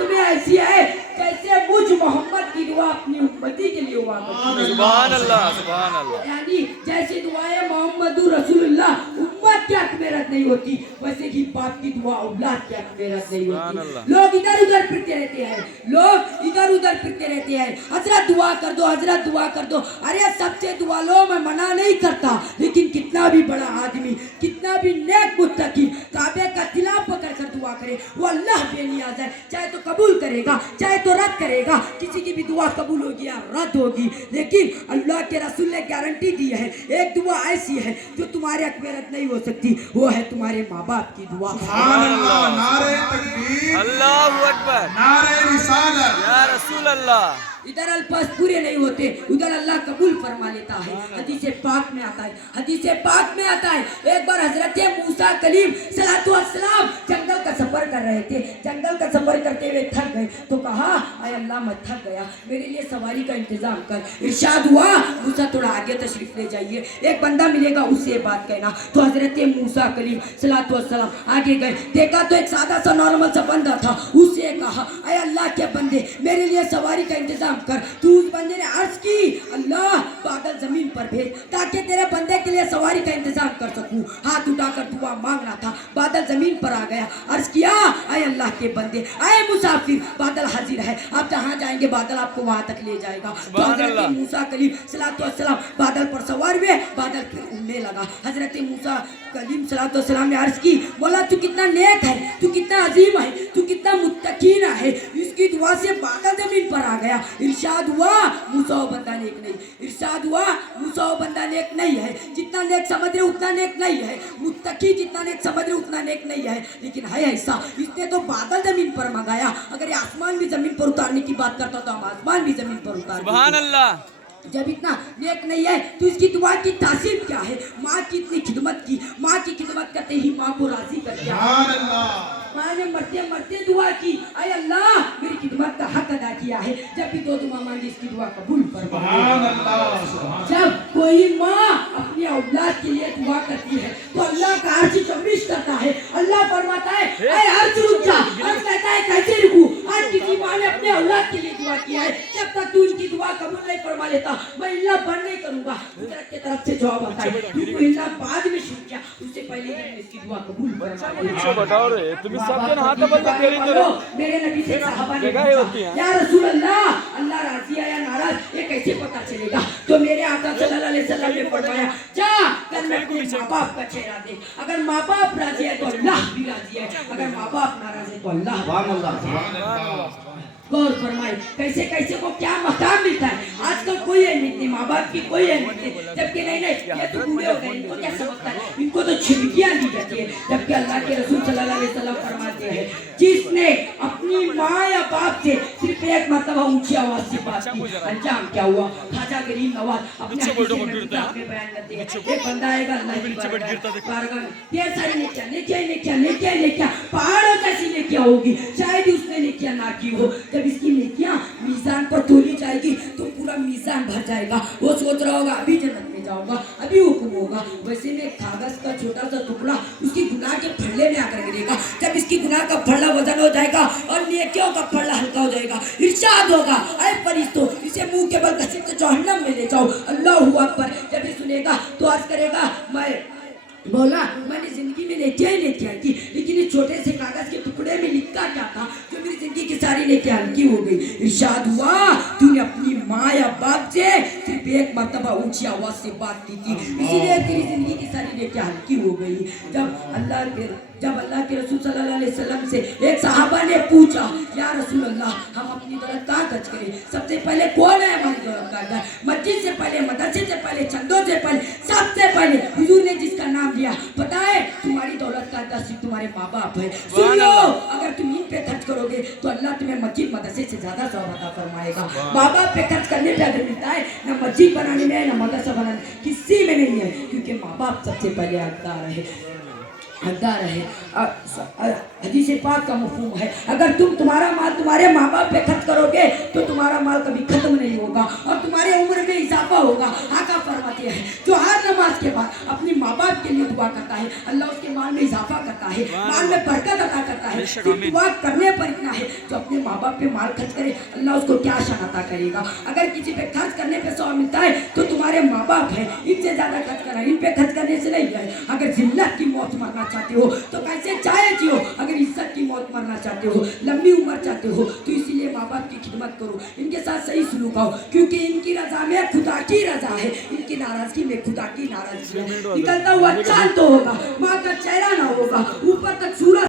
तुम्हें ऐसी है कैसे मुझ मोहम्मद की दुआ अपनी उम्मती के लिए हुआ करती है। सुभान अल्लाह, सुभान अल्लाह। यानी जैसे दुआएं मोहम्मद रसूलुल्लाह उम्मत के हक में रद्द नहीं होती, वैसे ही बाप की दुआ औलाद के हक में रद्द नहीं होती। लोग इधर उधर फिरते रहते हैं, लोग इधर उधर फिरते रहते हैं, हजरत दुआ कर दो, हजरत दुआ कर दो। अरे सबसे दुआ लो, मैं मना नहीं करता, लेकिन कितना भी बड़ा आदमी, कितना भी नेक मुत्तकी काबे का तिला पकड़ कर दुआ करे, वो अल्लाह बेनियाज है, चाहे तो कबूल करेगा चाहे तो रद्द करेगा। किसी की भी दुआ कबूल होगी या रद्द होगी, लेकिन अल्लाह के रसूल ने गारंटी दी है, एक दुआ ऐसी है जो तुम्हारे हक में रद्द नहीं हो सकती, वो है तुम्हारे माँ बाप की दुआ। सुभान अल्लाह, नारे तकबीर, अल्लाहु अकबर, नारे रिसालत, या रसूल अल्लाह। इधर अल्फाज पूरे नहीं होते, उधर अल्लाह कबूल फरमा लेता है। हदीस पाक में आता है, हदीस पाक में आता है, एक बार हजरत मूसा कलीम सलातो अस्सलाम जंगल का सफर कर रहे थे। जंगल का सफर करते हुए थक गए तो कहा, आय अल्लाह मैं थक गया, मेरे लिए सवारी का इंतजाम कर। इरशाद हुआ, मूसा थोड़ा आगे तशरीफ ले जाइए, एक बंदा मिलेगा उससे बात कहना। तो हजरत मूसा कलीम सलातो अस्सलाम आगे गए, देखा तो एक सादा सा नॉर्मल सा बंदा था। उससे कहा, आय अल्लाह के बंदे मेरे लिए सवारी का इंतजाम कर। तू उस बंदे ने अर्ज की, अल्लाह बादल जमीन पर भेज ताकि तेरे बंदे के लिए सवारी का इंतजाम कर सकूं। हाथ उठाकर दुआ मांगना था, बादल जमीन पर आ गया। अर्ज किया, आए अल्लाह के बंदे, आए मुसाफिर, बादल हाजिर है, आप जहां जाएंगे बादल आपको वहां तक ले जाएगा। तो हजरत मूसा कलीम सलातो अस्सलाम बादल पर सवार हुए, बादल फिर उड़ने लगा। हजरत मूसा कलीम सलातो अस्सलाम ने अर्ज की, बोला तू कितना नेक है, तू कितना अजीम है, तू कितना मुत्तकीन है। इसकी दुआ से बादल जमीन पर आ गया। इरशाद हुआ, मूसा बंदा नेक नहीं, इरशाद हुआ मूसा बंदा नेक नहीं है, जितना नेक समझ रहे उतना नेक नहीं है, मुत्तकी जितना नेक समझ रहे उतना नेक नहीं है, लेकिन है ऐसा, इसने तो बादल जमीन पर मंगाया। अगर ये आसमान भी जमीन पर उतारने की बात करता तो हम आसमान भी जमीन पर उतार। सुभान अल्लाह। जब इतना नेक नहीं है तो इसकी दुआ की तासीर क्या है। माँ की इतनी खिदमत की, माँ की खिदमत करते ही माँ को राजी कर दिया। सुभान अल्लाह, माँ ने मरते मरते दुआ की, अय अल्लाह मेरी खिदमत का हक अदा किया है। जब भी दो दुआ मांगी इसकी दुआ कबूल फरमा। सुभान अल्लाह, सुभान। जब कोई माँ अपनी औलाद के लिए दुआ करती है तो अल्लाह का अर्श तमरीश करता है। अल्लाह फरमाता है, ऐ अर्श रुक जा। अर्श कहता है कैसे रुकूं, आज किसी माँ ने अपने औलाद के लिए दुआ किया है, जब तक तू उनकी दुआ कबूल नहीं फरमा लेता मैं इल्ला बंद नहीं करूंगा। कुदरत की तरफ से जवाब आता है, तू इल्ला बाद में शुरू किया, उससे पहले ही इसकी दुआ कबूल फरमा। बताओ रे, तुम्ही सबके हाथ बंद केली तर मेरे नबी से सहाबा ने जगह होती है। या रसूल अल्लाह, अल्लाह राजी है या नाराज ये कैसे पता चलेगा। तो मेरे आका सल्लल्लाहु अलैहि वसल्लम ने फरमाया, जा कर मैं अपने माँ बाप का चेहरा देख, अगर माँ बाप राजी है तो अल्लाह भी राजी है, अगर माँ बाप नाराज है तो अल्लाह। गौर फरमाए कैसे कैसे को क्या मकाम मिलता है। आजकल कोई अहमियत नहीं, माँ बाप की कोई अहमियत नहीं, जबकि नहीं ये तो बूढ़े हो गए, इनको क्या समझता है, इनको तो छिड़कियां दी जाती है। जबकि अल्लाह के रसूल सल्लल्लाहु अलैहि वसल्लम फरमाते हैं, जिसने अपनी माँ या बाप से सिर्फ एक मर्तबा ऊंची आवाज से बात की, अंजाम क्या हुआ। खाजा गरीब नवाज अपने बयान करते हैं, एक बंदा आएगा अल्लाह की बारगाह में, ढेर सारी नेकियां पहाड़ों जैसी नेकियां होगी, शायद उसने नेकियां ना की हो। जब इसकी नेकियां मीज़ान पर तोली जाएगी तो पूरा मीज़ान भर जाएगा। वो सोच रहा होगा अभी जन्नत में जाऊंगा, अभी हुक्म होगा। वैसे में कागज का छोटा सा टुकड़ा उसकी गुनाह के फल्ले में आकर गिरेगा। जब इसकी गुनाह का फल्ला वजन हो जाएगा और नेकियों का फल्ला हल्का हो जाएगा, इरशाद होगा, ऐ फरिश्तों इसे मुंह के बल घसीट के जहन्नम में ले जाओ। अल्लाहू अकबर। जब ये सुनेगा तो अर्ज करेगा, मैं बोला मैंने जिंदगी में नेकियां की, लेकिन इस छोटे से कागज के टुकड़े में लिखा क्या था जो मेरी जिंदगी की सारी नेकियां हल्की हो गई। इरशाद हुआ, तूने अपनी माँ या बाप से सिर्फ एक मर्तबा ऊंची आवाज से बात की थी, इसीलिए तेरी जिंदगी की सारी नेकियां हल्की हो गई। जब अल्लाह के रसूल सल्लल्लाहु अलैहि वसल्लम से एक सहाबा ने पूछा, या रसूल अल्लाह हम अपनी दौलत कहाँ खर्च करें, सबसे पहले कौन है हमारी दौलत का घर, मस्जिद से पहले, मदरसे से पहले, चंदों से पहले, सबसे पहले हुजूर ने जिसका नाम लिया, पता है तुम्हारी दौलत का घर सिर्फ तुम्हारे माँ बाप है। सुन लो, अगर तुम इन पे खर्च करोगे तो अल्लाह तुम्हें मस्जिद मदरसे से ज्यादा सवाब अता फरमाएगा। माँ बाप पे खर्च करने पे अगर मिलता है, न मस्जिद बनाने में, न मदरसा बनाने किसी में नहीं है, क्योंकि माँ बाप सबसे पहले हकदार है। हकदार है। हदीस पाक का मफहूम है, अगर तुम्हारा माल तुम्हारे माँ बाप पे खर्च करोगे तो तुम्हारा माल कभी खत्म नहीं होगा और तुम्हारे उम्र में इजाफा होगा। आका फरमाते हैं जो हर नमाज के बाद अपनी माँ बाप के लिए दुआ करता है अल्लाह उसके माल में इजाफा करता है, माल में बरकत अता करता है। सिर्फ दुआ करने पर इतना है, जो अपने माँ बाप पे माल खर्च करे अल्लाह उसको क्या शान अता करेगा। अगर किसी पे खर्च करने पे 100 मिलता है तो तुम्हारे माँ बाप है इनसे ज्यादा खर्च करना, इन पे खर्च करने से नहीं है। अगर जिल्लत की मौत मरना चाहते हो तो कैसे चाहे जियो, अगर इज्जत की मौत मरना चाहते हो, लंबी उम्र चाहते हो तो इसीलिए माँ बाप की खिदमत करो, इनके साथ सही सलूक आओ, क्योंकि इनकी रजा में खुदा की रजा है, इनकी नाराजगी में खुदा की नाराजगी है। निकलता हुआ चांद तो होगा, माँ का चेहरा ना होगा, ऊपर तक सूरज